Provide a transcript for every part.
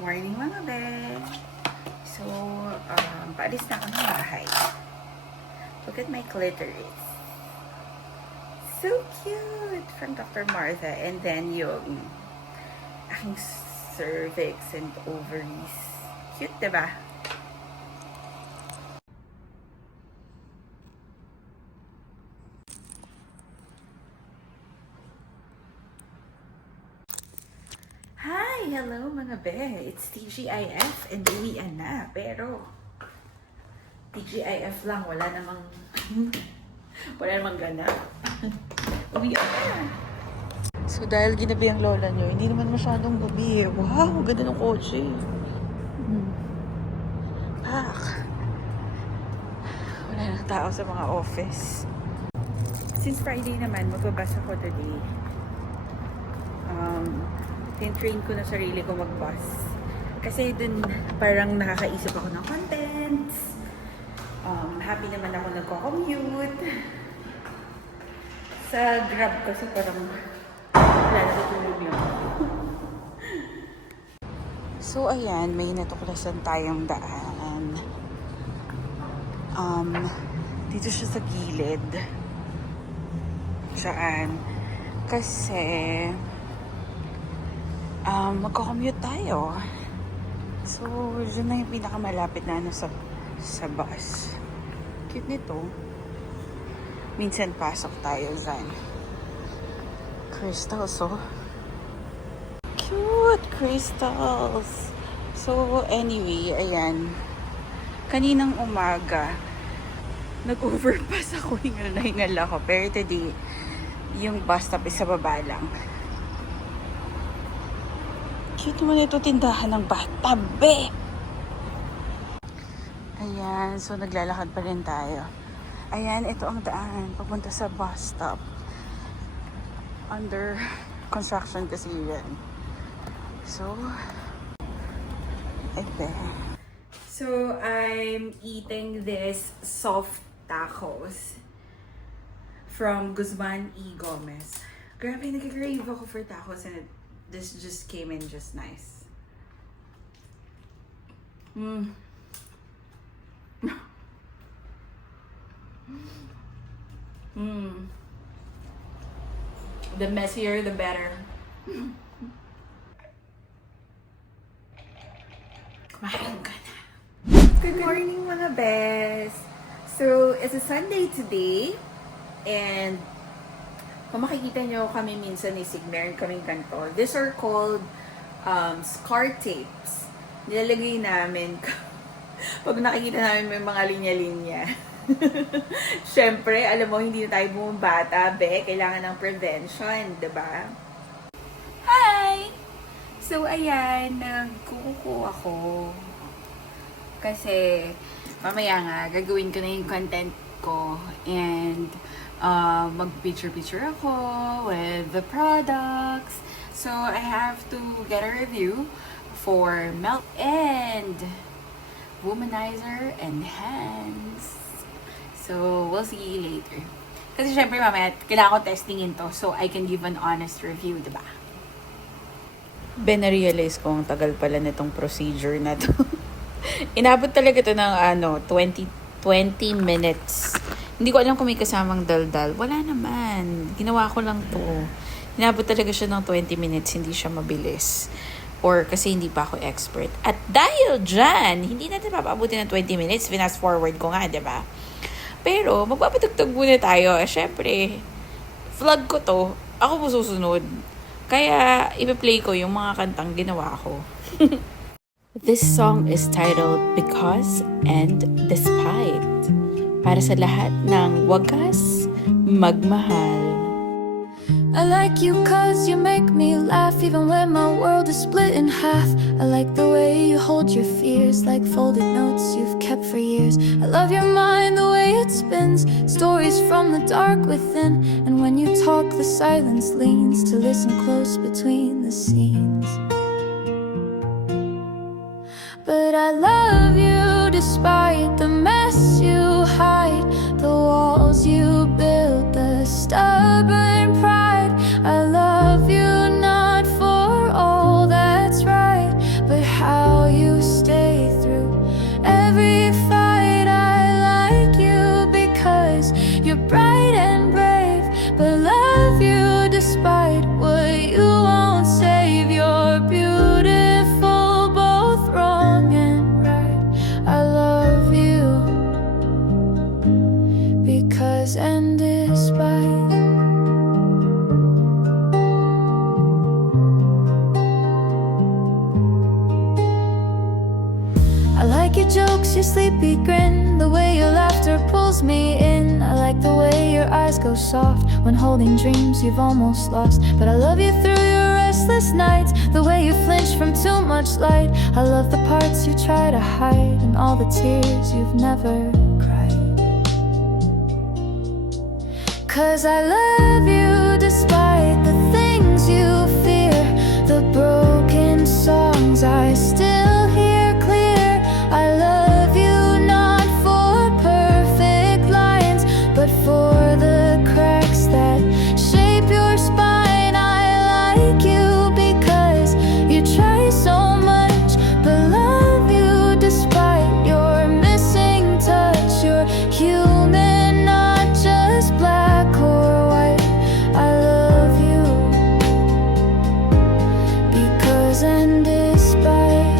morning mga be. So, paalis na ako ng bahay. Look at my clitoris. So cute! From Dr. Martha. And then yung aking cervix and ovaries. Cute, diba? Hi! Hello mga be! It's TGIF and uwian na. Pero, TGIF lang. Wala namang ganap. Uwian na. So, dahil ginabi ang lola nyo, hindi naman masyadong gabi eh. Wow! Ganda ng kotse. Pak! Wala nang tao sa mga office. Since Friday naman, magbabas ako today. Tin-train ko na sarili ko mag-bus. Kasi dun parang nakakaisip ako ng contents. Happy naman ako nagko-commute. Sa Grab kasi parang wala na tutulog lang. So ayan, may natuklasan tayong daan. Dito siya sa gilid. Saan? Kasi magko-commute tayo. So, yun na yung pinakamalapit na sa bus. Cute nito. Minsan pasok tayo dyan. Crystals, oh. Cute crystals. So, anyway, ayan. Kaninang umaga, nag-overpass ako, hingal na hingal ako. Pero today, yung bus stop is sa baba lang. Cute naman ito, tindahan ng bata, be! Ayan, so naglalakad pa rin tayo. Ayan, ito ang daan, papunta sa bus stop. Under construction kasi yan. So, ito. So, I'm eating this soft tacos from Guzman E. Gomez. Grabe, nag-crave ako for tacos and this just came in just nice. The messier, the better. Kumain ka na. Good morning mga bes! So, it's a Sunday today. And kung makikita nyo kami minsan ni Sig, meron kaming ganito. These are called scar tapes. Nilalagay namin pag nakikita namin may mga linya-linya. Siyempre, alam mo, hindi na tayo bumabata, be. Kailangan ng prevention, diba? Hi! So, ayan, nagkukuko ako. Kasi, mamaya nga, gagawin ko na yung content ko. And, mag-picture-picture ako with the products. So, I have to get a review for Melt and Womanizer and Hands. So, we'll see you later. Kasi syempre mamaya, kailangan ko testingin to so I can give an honest review, diba? Na-realize ko ang tagal pala nitong procedure na to. Inabot talaga to ng 20 minutes. Hindi ko alam kung may kasamang daldal. Wala naman. Ginawa ko lang to. Inabot talaga siya ng 20 minutes. Hindi siya mabilis. Or kasi hindi pa ako expert. At dahil dyan, hindi natin papabuti ng 20 minutes. Fast forward ko nga, diba? Pero, magpapatugtog muna tayo. Syempre, vlog ko to. Ako po susunod. Kaya, ipa-play ko yung mga kantang ginawa ko. This song is titled Because and Despite. Para sa lahat ng wagas magmahal. I like you cause you make me laugh even when my world is split in half. I like the way you hold your fears like folded notes you've kept for years. I love your mind, the way it spins, stories from the dark within. And when you talk, the silence leans to listen close between the scenes. But I love you despite the mess you hide, the walls you build, the stubborn pride. I love you not for all that's right, but how your sleepy grin, the way your laughter pulls me in. I like the way your eyes go soft when holding dreams you've almost lost. But I love you through your restless nights, the way you flinch from too much light. I love the parts you try to hide and all the tears you've never cried. 'Cause I love you despite the things you fear, the broken songs I still hear clear. I love you not for perfect lines, but for the cracks that shape your spine. I like you because you try so much, but love you despite your missing touch. You're human, not just black or white. I love you because and despite.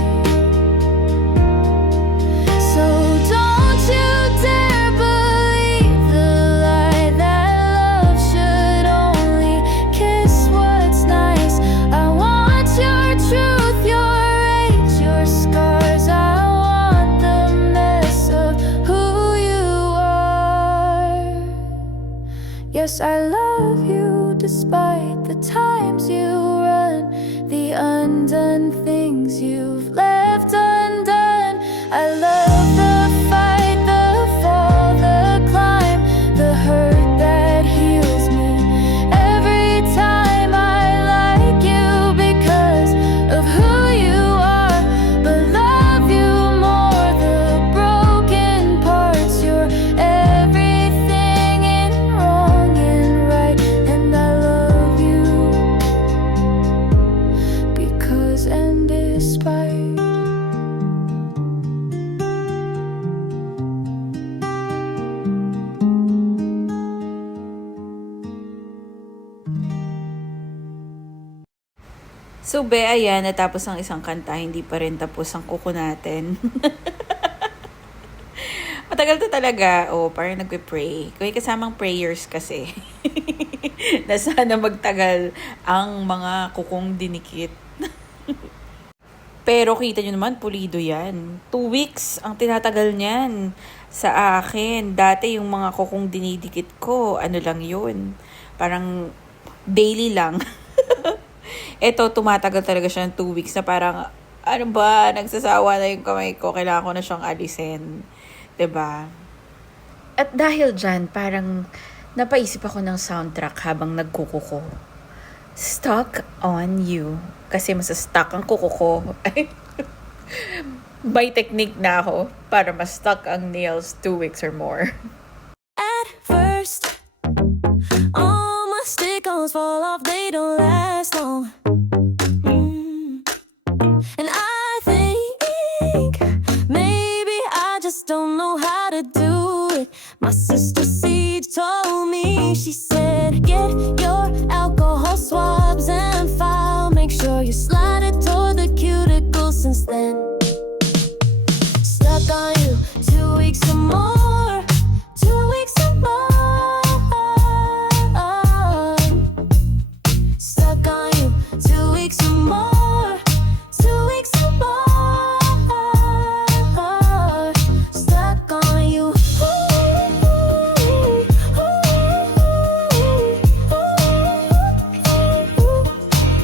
So don't you dare believe the lie that love should only kiss what's nice. I want your truth, your age, your scars. I want the mess of who you are. Yes, I love you despite the times you run, the undone things you've left undone. I love the fight, the fall, the climb, the hurt that heals me every time. I like you because of who you are, but love you more, the broken parts. You're everything in wrong and right, and I love you because and despite. So, be, ayan, natapos ang isang kanta, hindi pa rin tapos ang kuko natin. Matagal to talaga. Parang nagpe-pray. Kung may kasamang prayers kasi. Na sana magtagal ang mga kukong dinikit. Pero kita nyo naman, pulido yan. 2 weeks ang tinatagal niyan sa akin. Dati yung mga kukong dinidikit ko, ano lang yun. Parang daily lang. Eto, tumatagal talaga siya ng 2 weeks na parang, ano ba, nagsasawa na yung kamay ko, kailangan ko na siyang alisin. 'Di ba? At dahil dyan, parang napaisip ako ng soundtrack habang nagkukuko. Stuck on You. Kasi mas stuck ang kuko ko. By technique na ako para mas stuck ang nails 2 weeks or more. At first, all my stick-ons fall off, they don't last long. And I think maybe I just don't know how to do it. My sister Siege told me, she said, get your alcohol swabs and file. Make sure you slide it toward the cuticle. Since then, stuck on you 2 weeks or more. 2 weeks or more. Stuck on you 2 weeks or more. 2 weeks or more. Stuck on you.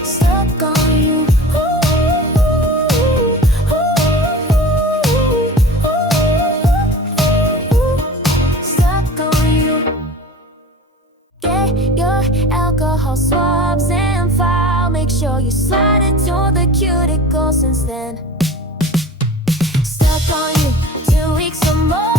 Stuck on you. Stuck on you. Get your alcohol swabs and file. Make sure you slide it to the cuticle. Since then, stuck on you 2 weeks or more.